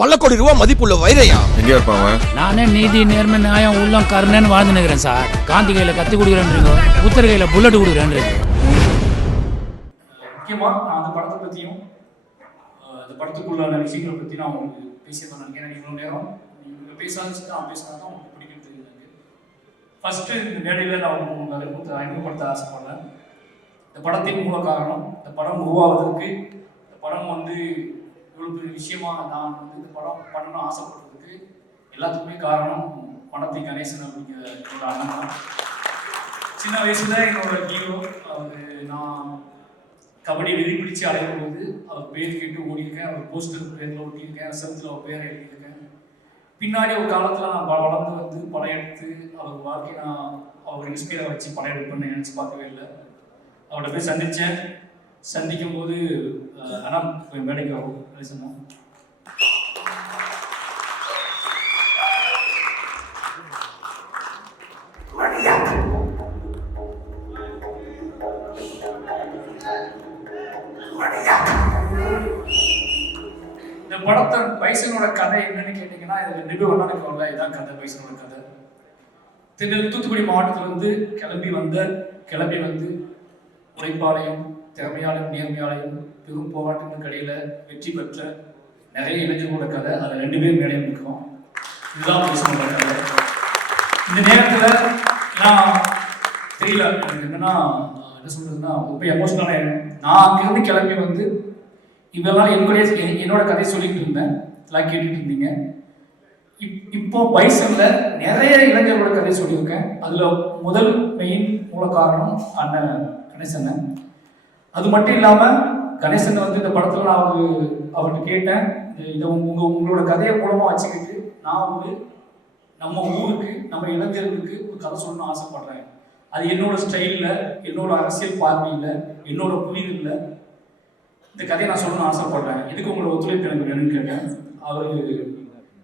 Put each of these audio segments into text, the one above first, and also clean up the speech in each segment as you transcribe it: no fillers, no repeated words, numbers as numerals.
பல கோடி ரூபா மதிப்புள்ள வைரையா. எங்க இருப்பாங்க? நானே நீதி நேர்மை நியாயம் உள்ளம் கருணன்னு வாழ்ந்து நிற்கிறேன் சார். காந்தி கையில கத்தி கொடுக்குறேன்றீங்க, புத்தர் கையில புல்லட் கொடுக்குறேன்றீங்க. முக்கியமாக நான் அந்த படத்தை பற்றியும் அந்த படத்துக்குள்ளான விஷயங்களை பற்றி நான் உங்களுக்கு பேசியிருந்தேன் நினைக்கிறேன். இவ்வளோ நேரம் நீங்கள் பேசாதுக்கு நான் பேசினா தான் உங்களுக்கு பிடிக்கிறது எனக்கு. ஃபஸ்ட்டு இந்த மேடையில் நான் உங்களுக்கு அறிமுகப்படுத்த ஆசைப்படுறேன். இந்த படத்தின் மூல காரணம், இந்த படம் உருவாவதற்கு, இந்த படம் இவ்வளோ பெரிய விஷயமா நான் இந்த படம் பண்ணணும்னு ஆசைப்படுறதுக்கு எல்லாத்துக்குமே காரணம் பணத்தை கணேசன் அப்படிங்கிற என்னோட அண்ணன் தான். சின்ன வயசுல என்னோட ஹீரோ நான் கபடி வெறி பிடிச்சு அடையும் போது அவர் பேர் கேட்டு ஓடியிருக்கேன். அவர் போஸ்டர் பேரில் ஓட்டியிருக்கேன், செவத்தில் அவர் பேரை எழுதியிருக்கேன். பின்னாடி ஒரு காலத்தில் நான் வளர்ந்து படம் எடுத்து அவர் வாழ்க்கை நான் அவர் இன்ஸ்பயரை வச்சு படம் எடுப்பேன்னு நினச்சி பார்க்கவே இல்லை. அவர்கிட்ட போய் சந்திக்கும் போது ஆனால் மேடைக்கு வரும் பேசணும். இந்த படத்தை பைசனோட கதை என்னன்னு கேட்டீங்கன்னா, இது 2 பேர் ஒன்னானுக்கு வரல. இதான் கதை, பைசனோட கதை. தூத்துக்குடி மாவட்டத்திலிருந்து கிளம்பி வந்து உழைப்பாளையம், திறமையாளையும் நேர்மையாளையும் பெரும் போராட்டங்களுக்கு இடையில வெற்றி பெற்ற நிறைய இளைஞர்களோட கதை. அதில் 2 பேர் மேடையும் இருக்கிறோம். இதுதான் பைசனோட கதை. இந்த நேரத்தில் நான் தெரியல எனக்கு என்னன்னா என்ன சொல்றதுன்னா ரொம்ப எமோஷனலாக நான் அங்கிருந்து கிளம்பி வந்து இவெல்லாம் என்னோட கதையை சொல்லிட்டு இருந்தேன், எல்லாம் கேட்டுட்டு இருந்தீங்க. இப்போ பைசன்ல நிறைய இளைஞர்களோட கதையை சொல்லியிருக்கேன். அதுல முதல் மெயின் மூல காரணம் அண்ணன் கணேசன். அது மட்டும் இல்லாம கணேசன் இந்த படத்துல நான் அவர்கிட்ட கேட்டேன், இதை உங்களோட கதையை மூலமா வச்சுக்கிட்டு நான் நம்ம ஊருக்கு, நம்ம இளைஞர்களுக்கு ஒரு கதை சொல்லணும்னு ஆசைப்படுறேன். அது என்னோட ஸ்டைல்ல, என்னோட அரசியல் பார்வையில், என்னோட புரிதல்ல இந்த கதையை நான் சொல்லணும்னு ஆசைப்படுறேன். இதுக்கு உங்களோட ஒத்துழைப்பு எனக்கு வேணும்னு கேட்டேன். அவர்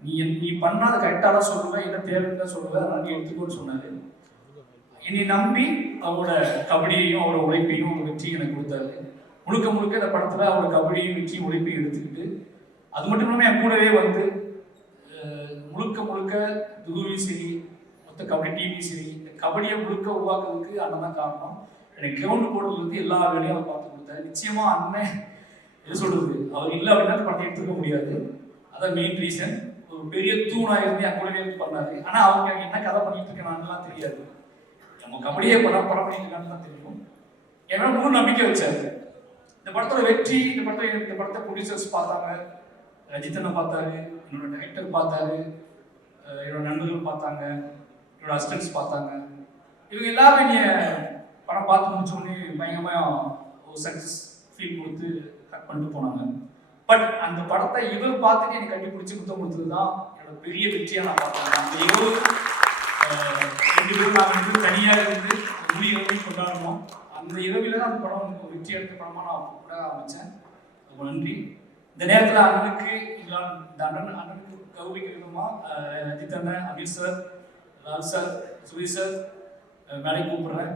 நீ பண்ணாத கரெக்டாக தான் சொல்லுவேன், என்ன தேவைன்னு தான் சொல்லுவேன், அதனால நீ எடுத்துக்கோன்னு சொன்னாரு. என்னை நம்பி அவரோட கபடியையும் அவரோட உழைப்பையும் ஒரு வெற்றியும் எனக்கு கொடுத்தாரு. முழுக்க இந்த படத்தில் அவரோட கபடியும் வெற்றியும் உழைப்பையும் எடுத்துக்கிட்டு, அது மட்டும் இல்லாமல் என் கூடவே முழுக்க துருவியும் சரி, மொத்த கபடி டீமையும் சரி, கபடியை முழுக்க உருவாக்குறதுக்கு அண்ணன் தான் காரணம். எனக்கு கிரவுண்ட் போடுறதுக்கு எல்லா வேலையும் அவர் பார்த்து கொடுத்தாரு. நிச்சயமா அண்ணன் என்ன சொல்றது, அவர் இல்லை அப்படின்னா படத்தை எடுத்துக்க முடியாது. அதான் மெயின் ரீசன். ஒரு பெரிய தூணா இருந்து என் கூடவே பண்ணாரு. ஆனா அவங்க என்ன கதை பண்ணிட்டு இருக்கேன் தெரியாது. நம்ம கபடியே படம் பண்ணிட்டு இருக்கான்னு தான் தெரியும். ஏன்னா முழு நம்பிக்கை வச்சாரு. இந்த படத்தோட வெற்றி, இந்த படத்தை ப்ரொடியூசர்ஸ் பார்த்தாங்க, ரஜித்தனை பார்த்தாரு, என்னோட டைரக்டர் பார்த்தாரு, என்னோட நண்பர்கள் பார்த்தாங்க, என்னோட அசிஸ்டன்ஸ் பார்த்தாங்க. இவங்க எல்லாரும் நீ படம் பார்த்து முடிச்சோடனே பயங்கரமாக ஒரு சக்ஸஸ் ஃபீல் கொடுத்து கட் பண்ணிட்டு போனாங்க. பட் அந்த படத்தை இவர் பார்த்துட்டு எனக்கு கட்டி பிடிச்சி முத்தம் கொடுத்தது தான் என்னோட பெரிய வெற்றியாக நான் பார்த்தேன். அந்த இரவு 2 பேரும் நாங்கள் தனியாக இருந்து முடி இரவு கொண்டாடணும். அந்த இரவில் தான் அந்த படம் வெற்றி எடுத்த படமாக நான் கூட ஆரம்பித்தேன். ரொம்ப நன்றி. இந்த நேரத்தில் அண்ணனுக்கு இந்த அண்ணனுக்கு கௌரவிக்க விதமாக அஜித் அண்ணன், Anil sir, Lal sir, Suresh sir மேலே கூப்பிடுறேன்.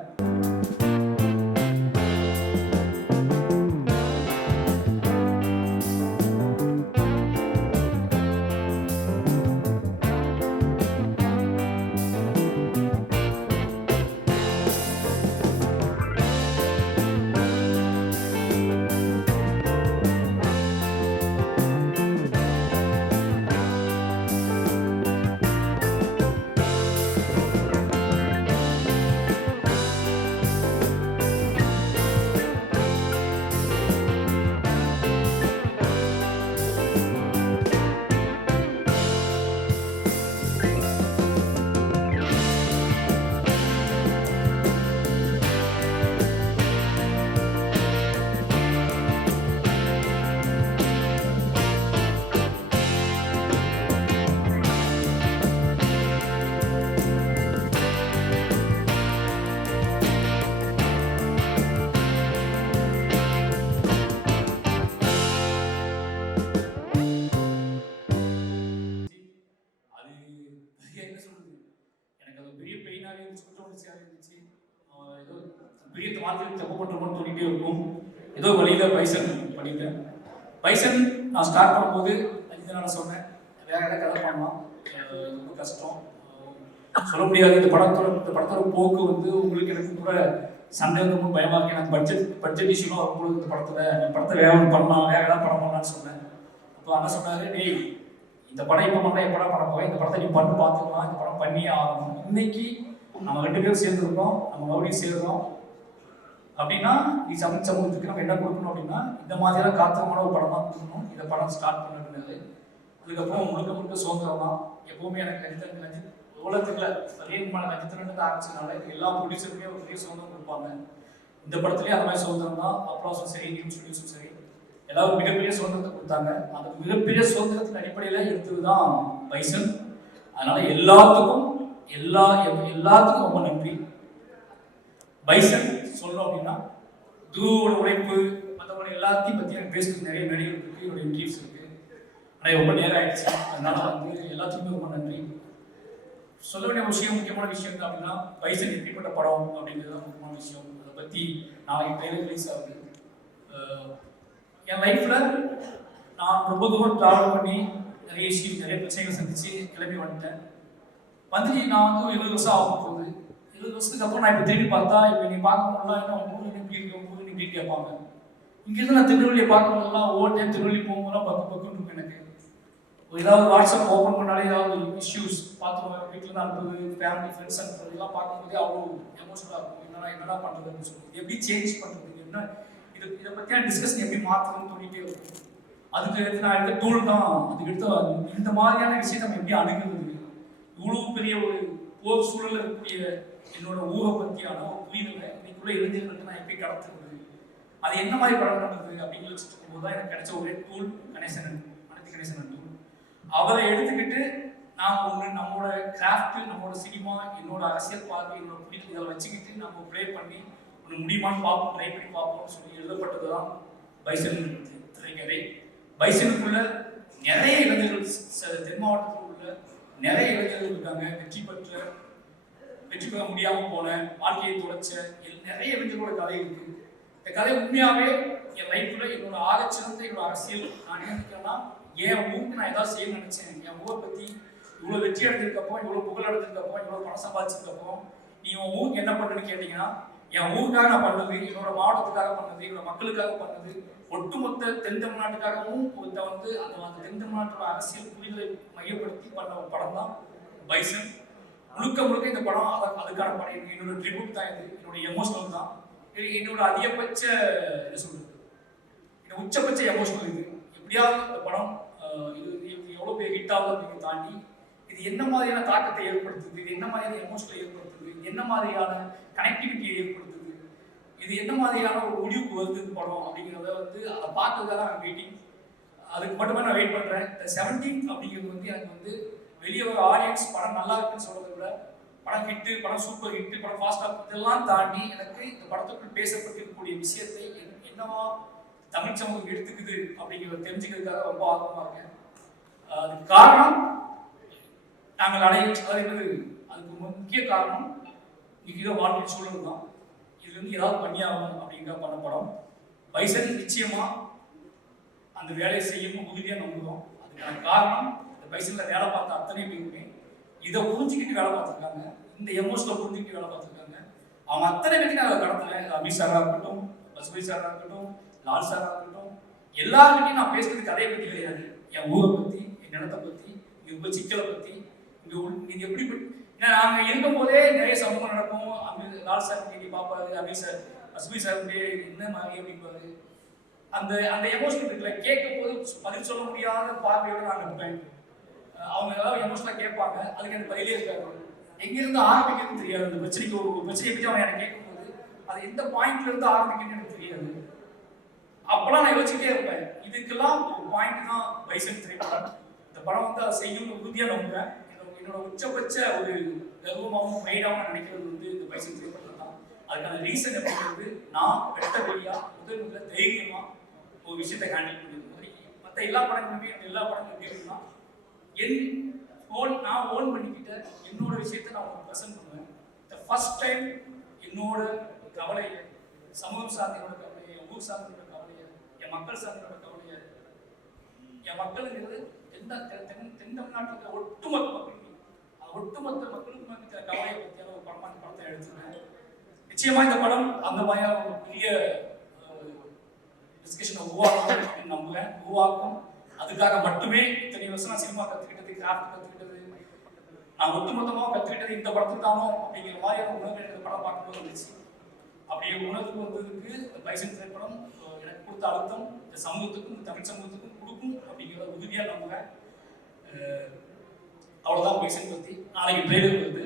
ஏதோ பெரிய வார்த்தைகள் தப்பு பண்ணுறோம்னு சொல்லிகிட்டே இருக்கும். ஏதோ வழியில் பைசன் பண்ணிட்டேன். பைசன் நான் ஸ்டார்ட் பண்ணும்போது முடிஞ்ச நான் சொன்னேன், வேற ஏதாவது கதை பண்ணலாம், ரொம்ப கஷ்டம், சொல்ல முடியாது. இந்த படத்தோட போக்கு வந்து உங்களுக்கு எனக்கு கூட சண்டை வந்து பயமா இருக்கு. எனக்கு பட்ஜெட் இஷ்யூலாம் வரும்போது இந்த படத்தை வேற ஒன்று பண்ணலாம், வேற ஏதாவது படம் பண்ணலாம்னு சொன்னேன். அப்போ அண்ணன் சொன்னாரு, டேய் இந்த படம் இப்போ பண்ணா எப்படா பண்ண போய், இந்த படத்தை நீ பண்ணு பார்த்துக்கலாம், இந்த படம் பண்ணியே ஆகணும். இன்னைக்கு நம்ம 2 பேரும் சேர்ந்துருக்கோம், நம்ம மறுபடியும் சேர்றோம் அப்படின்னா நீ சமூகத்துக்கு நம்ம என்ன கொடுக்கணும் அப்படின்னா இந்த மாதிரியான காத்திரமான ஒரு படம் தான் கொடுக்கணும். இந்த படம் ஸ்டார்ட் பண்ணிருந்தது. அதுக்கப்புறம் முழுக்க சுதந்திரம் தான். எப்பவுமே எனக்கு ரஞ்சித் உலகத்துல சரியமான ரஞ்சித் ஆரம்பிச்சதுனால எல்லா ப்ரொடியூசருமே ஒரு பெரிய சுதந்திரம் கொடுப்பாங்க. இந்த படத்துலேயே அந்த மாதிரி சுதந்திரம் தான். அப்ளாஸும் சரி, நியூ ஸ்டுடியோஸும் சரி, எல்லாரும் மிகப்பெரிய சுதந்திரத்தை கொடுத்தாங்க. அந்த மிகப்பெரிய சுதந்திரத்தின் அடிப்படையில் எடுத்தது தான் பைசன். அதனால எல்லாத்துக்கும் ரொம்ப நன்றி. பைசன் சொல்லணும் அப்படின்னா துருவோட உழைப்பு மற்றவங்க எல்லாத்தையும் பற்றி எனக்கு பேசுறதுக்கு நிறைய மேடைகள் இருக்கு, என்னோட இன்டர்வியூஸ் இருக்கு. ஆனால் ரொம்ப நேரம் ஆயிடுச்சு. அதனால வந்து எல்லாத்துக்குமே ரொம்ப நன்றி. சொல்ல வேண்டிய முக்கியமான விஷயம் என்ன அப்படின்னா பைசன் எப்படிப்பட்ட படம் அப்படிங்கிறது தான் முக்கியமான விஷயம். அதை பற்றி நாளைக்கு ட்ரெயிலர் ரிலீஸ் ஆகுது. என் லைஃப்ல நான் ரொம்ப தூரம் ட்ராவல் பண்ணி நிறைய பிரச்சனைகளை சந்திச்சு கிளம்பி வந்துட்டேன். வந்துட்டு நான் வந்து 20 வருஷம் ஆகும் போகுது. 20 வருஷத்துக்கு அப்புறம் நான் இப்போ திரும்பி பார்த்தா இப்போ நீ பார்க்கும்போதுலாம் என்ன ஊர் எப்படி இப்படி கேட்பாங்க. இங்கிருந்து நான் திருநெல்வேலியை பார்க்கும்போதெல்லாம் ஒவ்வொரு டைம் திருநெல்வேலி போகும்போதெல்லாம் பக்குன்னு இருக்கும். எனக்கு ஏதாவது வாட்ஸ்அப் ஓப்பன் பண்ணாலே ஏதாவது இஷ்யூஸ் பார்த்துருவேன். வீட்டில் அனுப்புறது, ஃபேமிலி ஃப்ரெண்ட்ஸ் அனுப்புறது எல்லாம் பார்க்கும்போதே அவ்வளோ எமோஷனலாக இருக்கும். என்னடா பண்ணுறதுன்னு சொல்லி எப்படி சேஞ்ச் பண்ணுறது, என்ன இதை பற்றியான டிஸ்கஷன் எப்படி மாற்றணும்னு தோணிட்டே இருக்கும். அதுக்கு நான் எடுத்த டூல் தான். அதுக்கு எடுத்த இந்த மாதிரியான விஷயத்தை நம்ம எப்படி அணுகுறது, இவ்வளோ பெரிய ஒரு போர் சூழலில் இருக்கக்கூடிய என்னோட ஊரை பற்றியான ஒரு புரிதலை இன்னைக்குள்ள இளைஞர்களுக்கு நான் எப்படி கடத்துறது, அது என்ன மாதிரி படம் பண்ணுறது அப்படின்னு வச்சுட்டு இருக்கும்போது தான் எனக்கு கிடைச்ச ஒரே டூல் கணேசன் டூல். அவரை எடுத்துக்கிட்டு நான் நம்மளோட கிராஃப்ட், நம்மளோட சினிமா, என்னோட அரசியல் பார்வை, என்னோட புரிதல் இதை வச்சுக்கிட்டு நம்ம ப்ளே பண்ணி ஒன்று முடியுமான்னு பார்ப்போம், ட்ரை பண்ணி பார்ப்போம்னு சொல்லி எழுதப்பட்டது தான் பைசன் திரைக்கதை. பைசனுக்குள்ள நிறைய இளைஞர்கள், தென் மாவட்டத்தில் உள்ள நிறைய இளைஞர்கள் இருக்காங்க. வெற்றி பெற முடியாமல் போன, வாழ்க்கையை தொலைச்ச நிறைய இளைஞர்களோட கதை இருக்கு. இந்த கதை உண்மையாகவே என் லைஃப்ல என்னோட ஆகச்சிறந்த என்னோட அரசியல் நான் நினைக்கிறேன்னா என் ஊருக்கு நான் ஏதாவது செய்ய நினைச்சேன். என் ஊரை பத்தி இவ்வளோ வெற்றி அடைஞ்சிருக்கப்போ, இவ்வளோ புகழ் அடைஞ்சிருக்கப்போ, இவ்வளோ பணம் சம்பாதிச்சிருக்கப்போ நீ உன் ஊருக்கு என்ன பண்ணுன்னு கேட்டீங்கன்னா என் ஊருக்காக நான் பண்ணது, என்னோட மாவட்டத்துக்காக பண்ணது, என்னோட மக்களுக்காக பண்ணது, ஒட்டுமொத்த தென் தமிழ்நாட்டுக்காகவும் வந்து அந்த தென் தமிழ்நாட்டோட அரசியல் புரிதலை மையப்படுத்தி பண்ண ஒரு படம் தான் பைசன். முழுக்க இந்த படம் அதுக்கான படம். என்னோட ட்ரிபியூட் தான் இது, என்னோட எமோஷனல் தான், என்னோட அதிகபட்ச என்ன சொல்றது, என்னோட உச்சபட்ச எமோஷனல் இது. எப்படியாவது இந்த படம் இது எவ்வளோ பேர் ஹிட் ஆகுது அப்படின்னு தாண்டி இது என்ன மாதிரியான தாக்கத்தை ஏற்படுத்துது, இது என்ன மாதிரியான எமோஷனலை ஏற்படுத்துது, என்ன மாதிரியான கனெக்டிவிட்டியை ஏற்படுத்துது, இது என்ன மாதிரியான ஒரு முடிவுக்கு வருது படம் அப்படிங்கிறத வந்து அதை பார்க்கறதுக்காக நான் வெயிட்டிங். அதுக்கு மட்டுமே நான் வெயிட் பண்ணுறேன். இந்த 17 அப்படிங்கிறது வந்து எனக்கு வந்து வெளியே ஒரு ஆடியன்ஸ் படம் நல்லா இருக்குன்னு சொல்றதை விட படம் ஹிட்டு, படம் சூப்பர் ஹிட்டு, படம் ஃபாஸ்டாக இதெல்லாம் தாண்டி எனக்கு இந்த படத்துக்குள் பேசப்பட்டிருக்கக்கூடிய விஷயத்தை என்னவா தமிழ் சமூகம் எடுத்துக்குது அப்படிங்கிறத தெரிஞ்சுக்கிறதுக்காக ரொம்ப ஆர்வமாக இருக்கேன். அதுக்கு காரணம் நாங்கள் அதுக்கு முக்கிய காரணம் இன்னைக்கு வாழ்க்கை சூழல் தான். இதுல இருந்து ஏதாவது பண்ணியாகணும் அப்படிங்கிற பண்ண படம் பைசன். நிச்சயமா அந்த வேலையை செய்யும் உறுதியாக நம்புகிறோம். அதுக்கான காரணம் இந்த பைசன்ல வேலை பார்த்த அத்தனை பேருமே இதை புரிஞ்சுக்கிட்டு வேலை பார்த்துருக்காங்க, இந்த எமோஷனை புரிஞ்சுக்கிட்டு வேலை பார்த்துருக்காங்க. அவங்க அத்தனை பேருக்கு நான் கடத்தினேன். அபி சாராக இருக்கட்டும், பசுபதி சாராக இருக்கட்டும், லால் சாராக இருக்கட்டும், எல்லாருக்கிட்டையும் நான் பேசுறது கதையை பற்றி கிடையாது. என் ஊரை பற்றி, என் நிலத்தை பற்றி, இங்கே சிக்கலை பற்றி, இது எப்படி ஏன்னா நாங்கள் இருக்கும் போதே நிறைய சமூகம் நடக்கும். அங்கே லால் சார் கேட்டி பார்ப்பாரு, அபி சார் பசுபதி சார் என்ன மாதிரி அப்படின்பாரு. அந்த எமோஷனல் இருக்குல்ல, கேட்கும் போது பதில் சொல்ல முடியாத பார்வையோடு நான் இருப்பேன். அவங்க ஏதாவது எமோஷனலாக கேட்பாங்க, அதுக்கு எனக்கு பதிலே இருக்காது. எங்கிருந்து ஆரம்பிக்கணும்னு தெரியாது. அந்த பிரச்சனைக்கு ஒரு பிரச்சனையை பற்றி அவங்க எனக்கு கேட்கும்போது அது எந்த பாயிண்ட்ல இருந்து ஆரம்பிக்கணும்னு எனக்கு தெரியாது. அப்பெல்லாம் நான் யோசிச்சுட்டே இருப்பேன். இதுக்கெல்லாம் ஒரு பாயிண்ட் தான் பைசன் திரைப்படம். இந்த படம் வந்து அதை செய்யும் உறுதியாக நம்புறேன். என்னோட உச்சபட்ச ஒரு கர்வமாகவும் மைடாகவும் நினைக்கிறது வந்து இந்த பைசன் திரைப்படம் தான். அதுக்கான ரீசன் அப்படிங்கிறது நான் வெட்ட வெளியா முதல்ல தைரியமா ஒரு விஷயத்தை ஹேண்டில் பண்ணிருக்கேன். மற்ற எல்லா படங்களுமே எல்லா படங்களும் எப்படி இருக்குன்னா நான் ஓன் பண்ணிக்கிட்ட என்னோட விஷயத்தை நான் உங்களுக்கு ப்ரெசென்ட் பண்ணுவேன். த ஃபர்ஸ்ட் டைம் என்னோட கவலையை, சமூகம் சார்ந்தோட கவலையை, என் ஊர் சார்ந்தோட கவலையை, என் மக்கள் சார்ந்தோட கவலையை, என் மக்களுங்கிறது தென் தமிழ்நாட்டில் இருக்கிற ஒட்டுமொத்த மக்களுக்கு மத்திய கவலையை பற்றியான ஒரு படத்தை எடுத்துருக்கேன். நிச்சயமா இந்த படம் அந்த மாதிரியான ஒரு பெரிய டிஸ்கஷனை உருவாக்கும் அப்படின்னு நம்புறேன். உருவாக்கும். அதுக்காக மட்டுமே இத்தனை வருஷம் நான் சினிமா கற்றுக்கிட்டது, கிராஃப்ட் கற்றுக்கிட்டது, நான் ஒட்டுமொத்தமாக கற்றுக்கிட்டது இந்த படத்துக்கு தானோ அப்படிங்கிற மாதிரியான உணர்வு எனக்கு படம் பார்க்கும்போது வந்துச்சு. அப்படியே உணர்வுக்கு வந்ததுக்கு இந்த பைசன் திரைப்படம் எனக்கு கொடுத்த அழுத்தம் இந்த சமூகத்துக்கும் இந்த தமிழ் சமூகத்துக்கும் கொடுக்கும் அப்படிங்கிறத உறுதியாக நம்புறேன். அவ்வளோதான் பைசன் பற்றி. நாளைக்கு ட்ரெய்லர் வருது.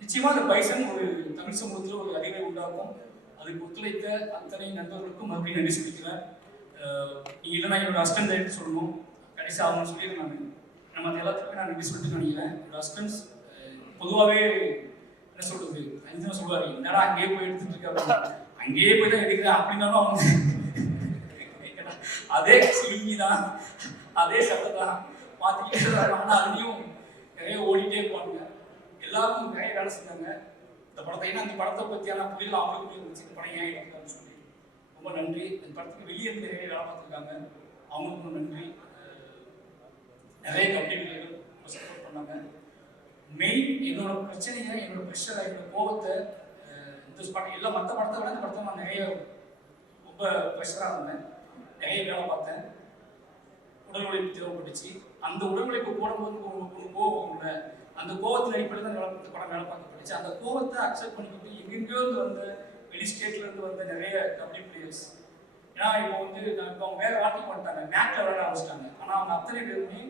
நிச்சயமாக இந்த பைசன் ஒரு தமிழ் சமூகத்தில் ஒரு அறிவை உண்டாக்கும். அதுக்கு ஒத்துழைத்த அத்தனை நண்பர்களுக்கும் மறுபடியும் நன்றி சொல்லிக்கிறேன். நீ இல்லைனா என்னோட அஸ்டன்ட் டைரக்டர் சொல்லணும், கடைசி ஆகணும்னு சொல்லியிருக்கேன். நம்ம அது எல்லாத்துக்குமே நான் நன்றி சொல்லிட்டு நினைக்கிறேன். என்னோட அஸ்டன்ஸ் பொதுவாகவே என்ன சொல்றது, அஞ்சு சொல்லுவாரு, என்னடா அங்கேயே போய் எடுத்துட்டு இருக்க, அங்கேயே போய் தான் எடுக்கிறேன் அப்படின்னாலும் அவங்க அதே சிலுங்கி தான், அதே சட்டை தான் மாற்றிக்கிட்டு. ஆனால் அதுலேயும் நிறைய ஓடிட்டே இருப்பாங்க. எல்லாருக்கும் நிறைய வேலை செஞ்சாங்க இந்த படத்தை. ஏன்னா அந்த படத்தை பற்றியான புரியல அவங்களுக்கு இருந்துச்சு, இந்த படம் ஏன் எடுத்தான்னு சொல்லி. ரொம்ப நன்றி. இந்த படத்துக்கு வெளியே இருந்து நிறைய வேலை பார்த்துருக்காங்க, அவங்களுக்கும் நன்றி. நிறைய கம்பெனிகள் சப்போர்ட் பண்ணாங்க. மெயின் என்னோட பிரச்சனையை, என்னோட ப்ரெஷரை, என்னோட கோபத்தை இந்த படம் எல்லாம் மற்ற படத்தை விட இந்த படத்தை நான் நிறைய ரொம்ப ப்ரெஷராக இருந்தேன். நிறைய வேலை பார்த்தேன். உடல் உழைப்பு தேவைப்பட்டுச்சு. அந்த உடல் உழைப்பு போடும்போது ஒரு கோபம் இல்லை, அந்த கோபத்தின் அடிப்படையில் தான் இந்த படம் வேலை பார்க்கப்பட்டுச்சு. அந்த கோபத்தை அக்செப்ட் பண்ணிக்கிட்டு எங்கெங்கேயோ இருந்து வந்த வெளி ஸ்டேட்லேருந்து வந்த நிறைய கபடி பிளேயர்ஸ், ஏன்னா இப்போ வந்து இப்போ அவங்க வேற வாக்கிங் பண்ணிட்டாங்க, மேட்ல விளையாட ஆரம்பிச்சிட்டாங்க. ஆனால் அவங்க அத்தனை பேருமே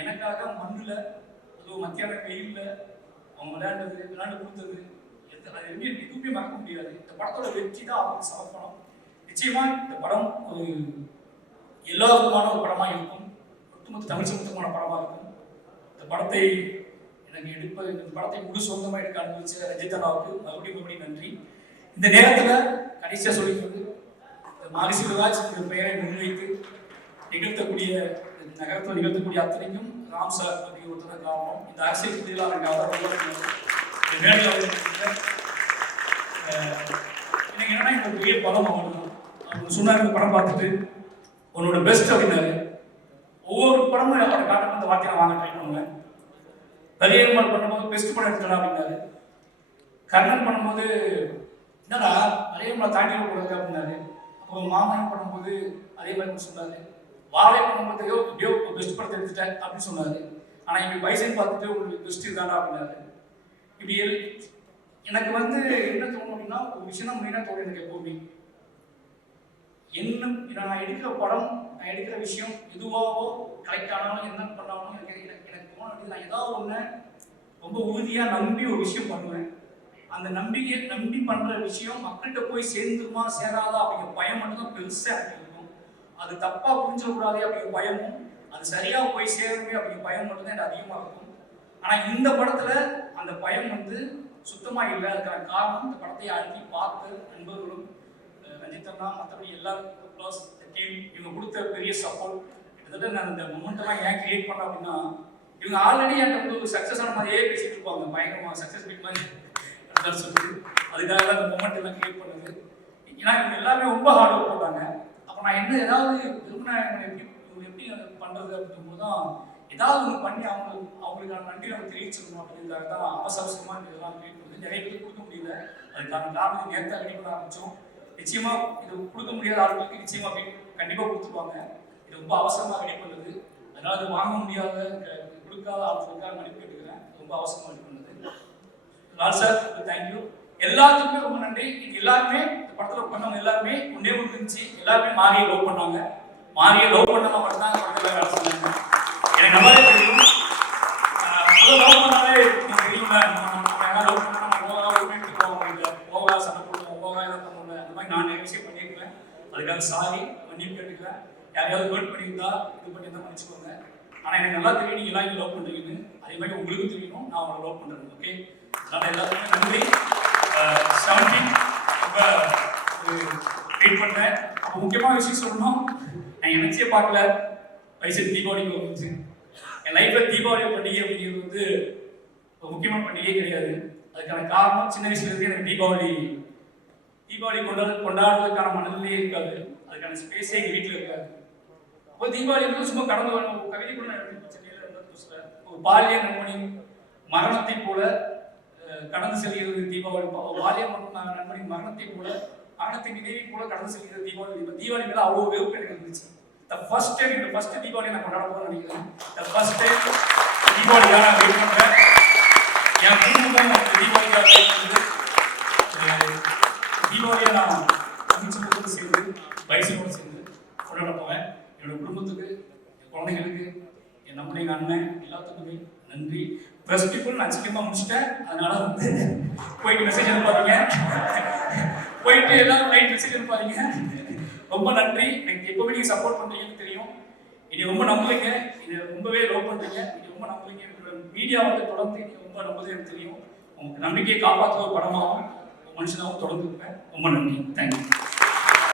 எனக்காக மண்ணில், அதுவும் மத்தியான வெயிலில் அவங்க விளையாண்டு கொடுத்தது அது எதுவுமே மறக்க முடியாது. இந்த படத்தோட வெற்றி தான் அவங்களுக்கு சமர்ப்பணம். நிச்சயமா இந்த படம் ஒரு எல்லா விதமான ஒரு படமாக இருக்கும், ஒட்டுமொத்த தமிழ் சமூகமான படமாக இருக்கும். இந்த படத்தை எனக்கு இந்த படத்தை முழு சொந்தமாக எடுக்க அனுபவிச்ச ரஞ்சித் அண்ணாவுக்கு மறுபடியும் நன்றி. இந்த நேரத்தில் கடைசியாக சொல்லிக்கிறது, மாரி செல்வராஜ் இந்த பெயரை முன்வைத்து நகரத்தில் நிகழ்த்தக்கூடிய அத்தனைக்கும் ராம் சார் அப்படிங்கிற ஒருத்தர் காரணம். இந்த அரசியல் புதியெல்லாம் எனக்கு என்னன்னா இந்த பெரிய படம் அவங்க சொன்னார். இந்த படம் பார்த்துட்டு உன்னோட பெஸ்ட் அப்படின்னாரு. ஒவ்வொரு படமும் அவரை காட்டணும் அந்த வார்த்தையை நான் வாங்க ட்ரை பண்ணுவேன். கலியகுமார் பண்ணும்போது பெஸ்ட் படம் எடுத்துடா அப்படின்னாரு. கர்ணன் பண்ணும்போது என்னடா கலியகுமார் தாண்டி கூடாது அப்படின்னாரு. அப்போ மாமன் பண்ணும்போது அதே மாதிரி சொன்னாரு. வாழை பண்ணும்போது எப்படியோ பெஸ்ட் படத்தை எடுத்துட்டேன் அப்படின்னு சொன்னாரு. ஆனால் இப்படி பைசன் பார்த்துட்டு உங்களுக்கு பெஸ்ட் இதுதானா அப்படின்னாரு. இப்படி எனக்கு வந்து என்ன தோணும் அப்படின்னா, ஒரு விஷயம் தான் மெயினாக தோணும் எனக்கு எப்போவுமே. என்ன நான் எடுக்கிற படம், நான் எடுக்கிற விஷயம் எதுவாகவோ கலெக்ட் ஆனாலும் என்ன பண்ணாலும் எனக்கு தோணும் அப்படின்னு நான் ஏதாவது ஒன்று ரொம்ப உறுதியாக நம்பி ஒரு விஷயம் பண்ணுவேன். அந்த நம்பி பண்ணுற விஷயம் மக்கள்கிட்ட போய் சேர்ந்துருமா சேராதா அப்படிங்கிற பயம் மட்டும்தான் பெருசாக எனக்கு இருக்கும். அது தப்பாக புரிஞ்சிடக்கூடாது அப்படிங்கிற பயமும், அது சரியாக போய் சேரணுமே அப்படிங்கிற பயம் மட்டும்தான் எனக்கு அதிகமாக இருக்கும். ஆனால் இந்த படத்தில் அந்த பயம் வந்து சுத்தமாக இல்லை. அதுக்கான காரணம் இந்த படத்தை அழுத்தி பார்த்து நண்பர்களும் ரஞ்சித் அண்ணா மற்றபடி எல்லாரும் ப்ளஸ் டீம் இவங்க கொடுத்த பெரிய சப்போர்ட். கிட்டத்தட்ட நான் இந்த மொமெண்ட்டெல்லாம் ஏன் கிரியேட் பண்ணேன் அப்படின்னா, இவங்க ஆல்ரெடி என்கிட்ட வந்து ஒரு சக்ஸஸ் ஆன மாதிரியே பேசிட்டு இருப்பாங்க, பயங்கரமாக சக்ஸஸ் மீட் மாதிரி சொல்லிட்டு. அதுக்காக தான் இந்த மொமெண்ட் எல்லாம் கிரியேட் பண்ணுது. ஏன்னா இவங்க எல்லாமே ரொம்ப ஹார்ட் ஒர்க் போட்டாங்க. அப்போ நான் என்ன ஏதாவது எப்படி பண்ணுறது அப்படிங்கும்போது தான் ஏதாவது ஒன்று பண்ணி அவங்களுக்கான நன்றி நம்ம தெரிவிச்சிடணும் அப்படிங்கிறதுக்காக தான் அவசரமாக இதெல்லாம் கிரியேட் பண்ணுது. நிறைய பேர் கொடுக்க முடியல. அதுக்கான காரணம் நேரத்தை ரெடி பண்ண ஆரம்பித்தோம். நிச்சயமாக இது கொடுக்க முடியாத ஆளுங்களுக்கு நிச்சயமாக கண்டிப்பாக கொடுத்துருவாங்க. இது ரொம்ப அவசரமாக ரெடி பண்ணுது. அதனால் அது வாங்க முடியாத கொடுக்காத ஆளுங்களுக்காக மதிப்பு கேட்டுக்கிறேன். ரொம்ப அவசரமாக ரெடி பண்ணுது. Lal sir thank you. எல்லாத்துக்குமே ரொம்ப நன்றி. இது எல்லாருமே இந்த படத்தில் பண்ணவங்க எல்லாருமே ஒன்றே ஒன்று இருந்துச்சு, எல்லாருமே மாரியை லவ் பண்ணாங்க. மாரியை லவ் பண்ணவங்க மட்டும்தான் படத்தில் வேலை செஞ்சாங்க. எனக்கு நல்லாவே தெரியும். லவ் பண்ணாலே தெரியும்ல, நம்ம லவ் பண்ணா ஓவரா சண்டை போடுவோம், ஓவரா இதை பண்ணுவோம். அந்த மாதிரி நான் நிறைய விஷயம் பண்ணியிருக்கேன். அதுக்காக சாரி, மன்னிப்பு கேட்டுக்கிறேன். யாரையாவது ஹர்ட் பண்ணியிருந்தா இது பண்ணி தான் மன்னிச்சுக்கோங்க. ஆனால் எனக்கு நல்லா தெரியும் நீங்கள் எல்லாம் லவ் பண்ணுறீங்கன்னு. அதே மாதிரி உங்களுக்கு தெரியணும் நான் அவங்களை லவ் பண்ணுறேன். ஓகே, அதனால் எல்லாத்துக்குமே நன்றி. 17 ரொம்ப வெயிட் பண்ணேன். அப்போ முக்கியமான விஷயம் சொல்லணும், நான் நினைச்சே பார்க்கல பைசன் தீபாவளிக்கு வந்துச்சு. என் லைஃப்பில் தீபாவளி பண்டிகை அப்படிங்கிறது வந்து ஒரு முக்கியமான பண்டிகையே கிடையாது. அதுக்கான காரணம் சின்ன வயசுலேருந்து எனக்கு தீபாவளி கொண்டாடுறதுக்கான மனநிலையே இருக்காது. அதுக்கான ஸ்பேஸே எங்கள் வீட்டில் இருக்காது. அப்போ தீபாவளி வந்து சும்மா கடந்து வரணும். ஒரு கவிதை கூட நான் எழுதி சென்னையில் ஒரு பாலிய நண்பனி மரணத்தை போல கடந்து செல்கிறது தீபாவளி. பாலிய நண்பனி மரணத்தை போல ஆனத்தின் நினைவை போல கடந்து செல்கிறது தீபாவளி. இப்போ தீபாவளி மேலே அவ்வளோ வெறுப்பு எனக்கு இருந்துச்சு. ஃபர்ஸ்ட் டைம் இந்த ஃபர்ஸ்ட் தீபாவளி நான் கொண்டாட போகிறேன்னு நினைக்கிறேன். ஃபர்ஸ்ட் டைம் தீபாவளிக்காக நான் வெயிட் பண்ணுறேன். என் குடும்பமும் தீபாவளிக்காக வெயிட் பண்ணுறது. தீபாவளியை நான் அமைச்சரோடு சேர்ந்து வயசோடு சேர்ந்து கொண்டாட போவேன். என்னோட குடும்பத்துக்கு, என் குழந்தைங்களுக்கு, என் நம்ம எங்கள் அண்ணன் எல்லாத்துக்குமே நன்றி. ப்ரெஸ் பீப்புள் நான் சீக்கிரமாக முடிச்சிட்டேன். அதனால வந்து போயிட்டு மெசேஜ் அனுப்பாதீங்க, போயிட்டு எல்லாரும் நைட் மெசேஜ் அனுப்பாதீங்க. ரொம்ப நன்றி. எனக்கு எப்பவுமே நீங்கள் சப்போர்ட் பண்ணுறீங்கன்னு தெரியும். என்னை ரொம்ப நம்புவீங்க, என்னை ரொம்பவே லவ் பண்ணுறீங்க, என்னை ரொம்ப நம்புவீங்க. மீடியா வந்து தொடர்ந்து என்னை ரொம்ப நம்புவது எனக்கு தெரியும். உங்களுக்கு நம்பிக்கையை காப்பாற்றுற படமாகவும் மனுஷனாகவும் தொடர்ந்து இருப்பேன். ரொம்ப நன்றி. தேங்க்யூ.